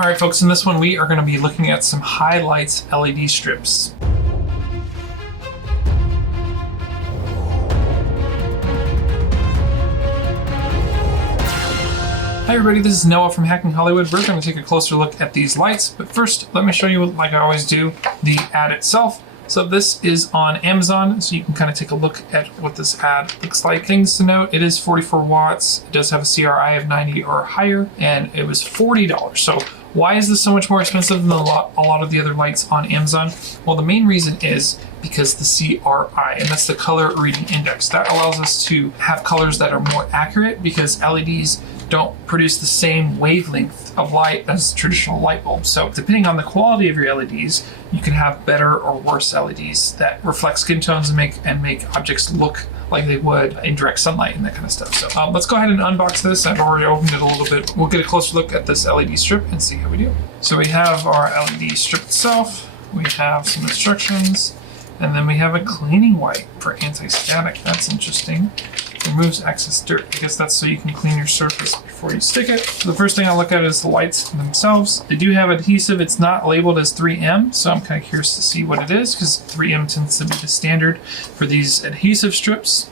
All right, folks, in this one, we are going to be looking at some highlights LED strips. Hi everybody, this is Noah from Hacking Hollywood. We're going to take a closer look at these lights, but first let me show you, like I always do, the ad itself. So this is on Amazon, so you can kind of take a look at what this ad looks like. Things to note, it is 44 watts, it does have a CRI of 90 or higher, and it was $40. So why is this so much more expensive than a lot of the other lights on Amazon? Well, the main reason is because the CRI, and that's the color reading index. That allows us to have colors that are more accurate because LEDs don't produce the same wavelength of light as traditional light bulbs. So depending on the quality of your LEDs, you can have better or worse LEDs that reflect skin tones and make objects look like they would in direct sunlight and that kind of stuff. So let's go ahead and unbox this. I've already opened it a little bit. We'll get a closer look at this LED strip and see how we do. So we have our LED strip itself. We have some instructions, and then we have a cleaning wipe for anti-static. That's interesting. Removes excess dirt. I guess that's so you can clean your surface before you stick it. So the first thing I'll look at is the lights themselves. They do have adhesive. It's not labeled as 3M, so I'm kind of curious to see what it is because 3M tends to be the standard for these adhesive strips.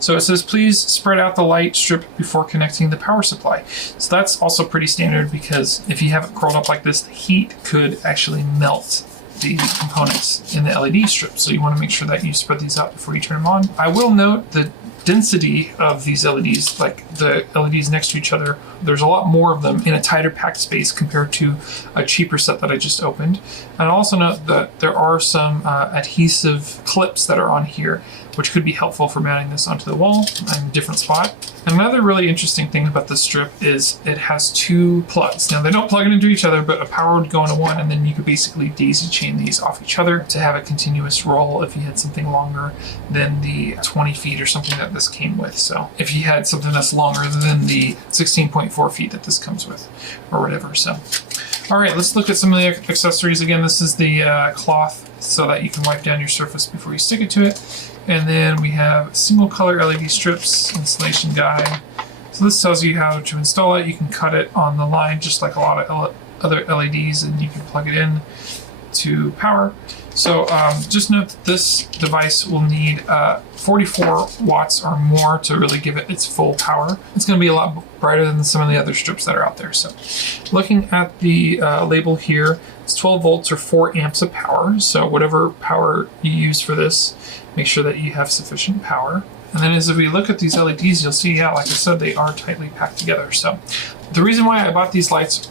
So it says, please spread out the light strip before connecting the power supply. So that's also pretty standard because if you have it curled up like this, the heat could actually melt the components in the LED strip. So you want to make sure that you spread these out before you turn them on. I will note the density of these LEDs, like the LEDs next to each other, there's a lot more of them in a tighter packed space compared to a cheaper set that I just opened. And I'll also note that there are some adhesive clips that are on here, which could be helpful for mounting this onto the wall in a different spot. And another really interesting thing about this strip is it has two plugs. Now they don't plug into each other, but a power would go into one, and then you could basically daisy chain these off each other to have a continuous roll if you had something longer than the 20 feet or something that this came with. So if you had something that's longer than the 16.4 feet that this comes with or whatever. So, all right, let's look at some of the accessories. Again, this is the cloth so that you can wipe down your surface before you stick it to it. And then we have single color LED strips, installation guide. So this tells you how to install it. You can cut it on the line just like a lot of other LEDs, and you can plug it in to power. So just note that this device will need 44 watts or more to really give it its full power. It's going to be a lot brighter than some of the other strips that are out there. So looking at the label here, it's 12 volts or 4 amps of power. So whatever power you use for this, make sure that you have sufficient power. And then as we look at these LEDs, you'll see, yeah, like I said, they are tightly packed together. So the reason why I bought these lights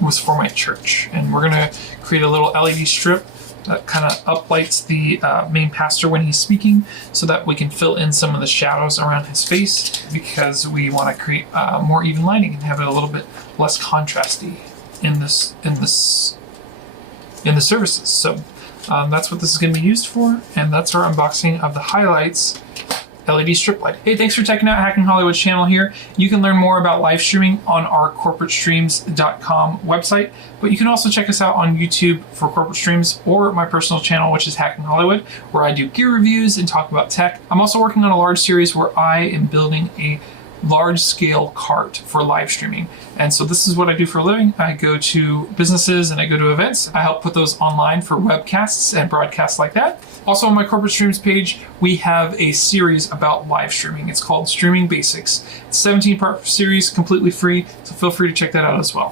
was for my church. And we're going to create a little LED strip that kind of uplights the main pastor when he's speaking so that we can fill in some of the shadows around his face because we want to create more even lighting and have it a little bit less contrasty in the services. So that's what this is going to be used for, and that's our unboxing of the highlights LED strip light. Hey, thanks for checking out Hacking Hollywood's channel here. You can learn more about live streaming on our corporatestreams.com website, but you can also check us out on YouTube for corporate streams or my personal channel, which is Hacking Hollywood, where I do gear reviews and talk about tech. I'm also working on a large series where I am building a large-scale cart for live streaming. And so this is what I do for a living. I go to businesses and I go to events. I help put those online for webcasts and broadcasts like that. Also on my corporate streams page, we have a series about live streaming. It's called Streaming Basics. It's a 17-part series, completely free, so feel free to check that out as well.